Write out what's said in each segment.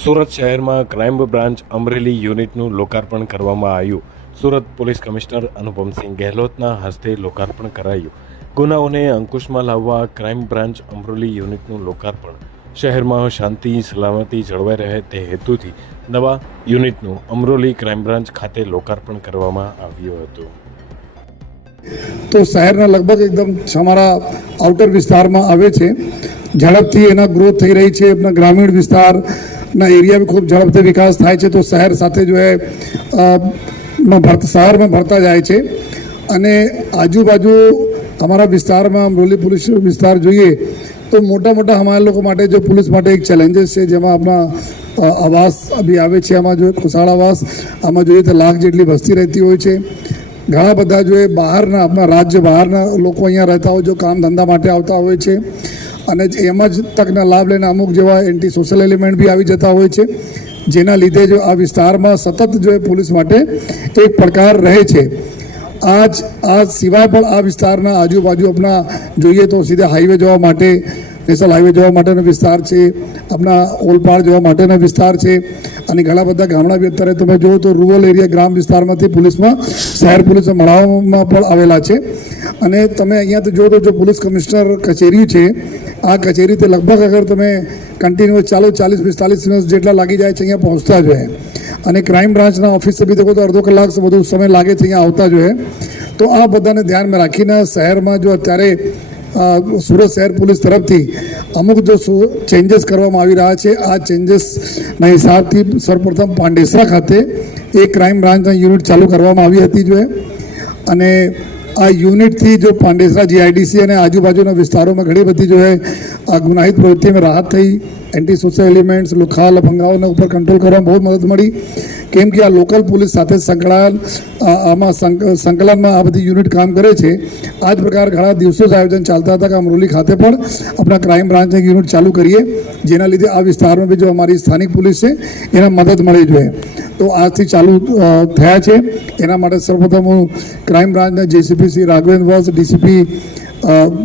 સુરત શહેરમાં crime branch Amreli યુનિટનું લોકાર્પણ કરવામાં આવ્યું. સુરત પોલીસ કમિશનર અનુપમસિંહ ગેહલોતના હસ્તે લોકાર્પણ કરાયું. ગુનાઓને અંકુશમાં લાવવા ક્રાઇમ બ્રાન્ચ અમરેલી યુનિટનું લોકાર્પણ. શહેરમાં શાંતિ સલામતી જળવાઈ રહે તે હેતુથી નવા યુનિટનું અમરોલી ક્રાઇમ બ્રાન્ચ ખાતે લોકાર્પણ કરવામાં આવ્યું હતું. તો શહેરના લગભગ એકદમ અમારા આઉટર વિસ્તારમાં આવે છે. ઝડપથી એના ગ્રોથ થઈ રહી છે. આપણા ગ્રામીણ વિસ્તારના એરિયા બી ખૂબ ઝડપથી વિકાસ થાય છે. તો શહેર સાથે જો એ શહેરમાં ભરતા જાય છે. અને આજુબાજુ અમારા વિસ્તારમાં અમરોલી પોલીસ વિસ્તાર જોઈએ તો મોટા અમારા લોકો માટે જો પોલીસ માટે એક ચેલેન્જીસ છે, જેમાં આપણા આવાસ બી આવે છે. આમાં જો ખુશાળ આવાસ આમાં જોઈએ તો 1 લાખ જેટલી વસ્તી રહેતી હોય છે. ઘણા બધા જો એ બહારના આપણા રાજ્ય બહારના લોકો અહીંયા રહેતા હોય, જો કામ ધંધા માટે આવતા હોય છે. અને એમાં જ તકના લાભ લઈને અમુક જેવા એન્ટી સોશિયલ એલિમેન્ટ બી આવી જતા હોય છે, જેના લીધે જો આ વિસ્તારમાં સતત જો એ પોલીસ માટે એક પડકાર રહે છે. આ સિવાય પણ આ વિસ્તારના આજુબાજુ આપણા જોઈએ તો સીધા હાઈવે જવા માટે, નેશનલ હાઈવે જવા માટેનો વિસ્તાર છે, આપણા ઓલપાડ જવા માટેનો વિસ્તાર છે. અને ઘણા બધા ગામડા બી અત્યારે તમે જુઓ તો રૂરલ એરિયા ગ્રામ વિસ્તારમાંથી પોલીસમાં શહેર પોલીસમાં મળવામાં પણ આવેલા છે. અને તમે અહીંયાથી જુઓ તો જો પોલીસ કમિશનર કચેરી છે, આ કચેરીથી લગભગ અગર તમે કન્ટિન્યુઅસ 40-45 મિનિટ જેટલા લાગી જાય છે અહીંયા પહોંચતા જોઈએ. અને ક્રાઇમ બ્રાન્ચના ઓફિસે બી દેખો તો અડધો કલાક વધુ સમય લાગે છે અહીંયા આવતા જોઈએ. તો આ બધાને ધ્યાનમાં રાખીને શહેરમાં જો અત્યારે સુરત શહેર પોલીસ તરફથી અમુક જો ચેન્જીસ કરવામાં આવી રહ્યા છે, આ ચેન્જીસના હિસાબથી સૌપ્રથમ પાંડેસરા ખાતે એક ક્રાઇમ બ્રાન્ચની યુનિટ ચાલુ કરવામાં આવી હતી જોઈએ. અને આ યુનિટથી જો પાંડેસરા જીઆઈડીસી અને આજુબાજુના વિસ્તારોમાં ઘણી બધી જો આ ગુનાહિત પ્રવૃત્તિમાં રાહત થઈ. એન્ટી સોશિયલ એલિમેન્ટ્સ, લુખા લફંગાઓના ઉપર કંટ્રોલ કરવામાં બહુ મદદ મળી. કેમ કે આ લોકલ પોલીસ સાથે સંકલનમાં આ બધી યુનિટ કામ કરે છે. આ જ પ્રકાર ઘણા દિવસો જ આયોજન ચાલતા હતા કે અમરોલી ખાતે પણ આપણા ક્રાઇમ બ્રાન્ચની યુનિટ ચાલુ કરીએ, જેના લીધે આ વિસ્તારમાં બી જો અમારી સ્થાનિક પોલીસ છે એના મદદ મળી જોઈએ. તો આજથી ચાલુ થયા છે. એના માટે સર્વપ્રથમ હું ક્રાઇમ બ્રાન્ચના જેસીપી શ્રી રાઘવેન્દ્ર વત્સ, ડીસીપી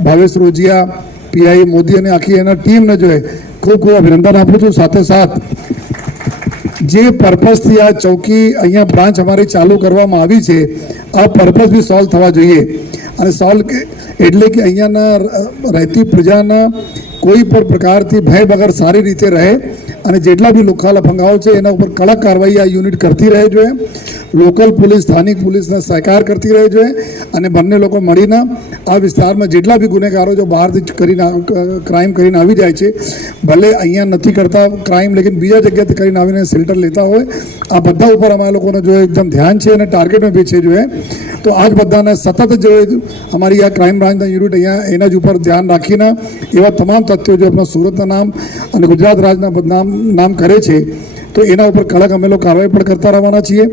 ભાવેશ રોજિયા, પીઆઈ મોદી અને આખી એના ટીમને જોઈએ ખૂબ અભિનંદન આપું છું. સાથે જે પર્પઝથી આ ચોકી અહીંયા બ્રાન્ચ અમારી ચાલુ કરવામાં આવી છે, આ પર્પઝ બી સોલ્વ થવા જોઈએ. અને સોલ્વ એટલે કે અહીંયાના રહેતી પ્રજાના કોઈ પણ પ્રકારથી ભય વગર સારી રીતે રહે. અને જેટલા બી લુખા લફંગાઓ છે એના ઉપર કડક કાર્યવાહી આ યુનિટ કરતી રહે જોઈએ. લોકલ પોલીસ સ્થાનિક પોલીસને સહકાર કરતી રહે જોઈએ. અને બંને લોકો મળીને આ વિસ્તારમાં જેટલા બી ગુનેગારો જો બહારથી ક્રાઇમ કરીને આવી જાય છે, ભલે અહીંયા નથી કરતા ક્રાઇમ, લેકિન બીજા જગ્યાથી કરીને આવીને શેલ્ટર લેતા હોય, આ બધા ઉપર અમારા લોકોને જો એકદમ ધ્યાન છે અને ટાર્ગેટમાં બી છે જોઈએ. તો આ જ બધાને સતત જો અમારી આ ક્રાઇમ બ્રાન્ચના યુનિટ અહીંયા એના જ ઉપર ધ્યાન રાખીને એવા તમામ તથ્યો જો આપણા સુરતના નામ અને ગુજરાત રાજના બદનામ નામ કરે છે, તો એના ઉપર કડક અમે લોકો કાર્યવાહી પણ કરતા રહેવાના છીએ.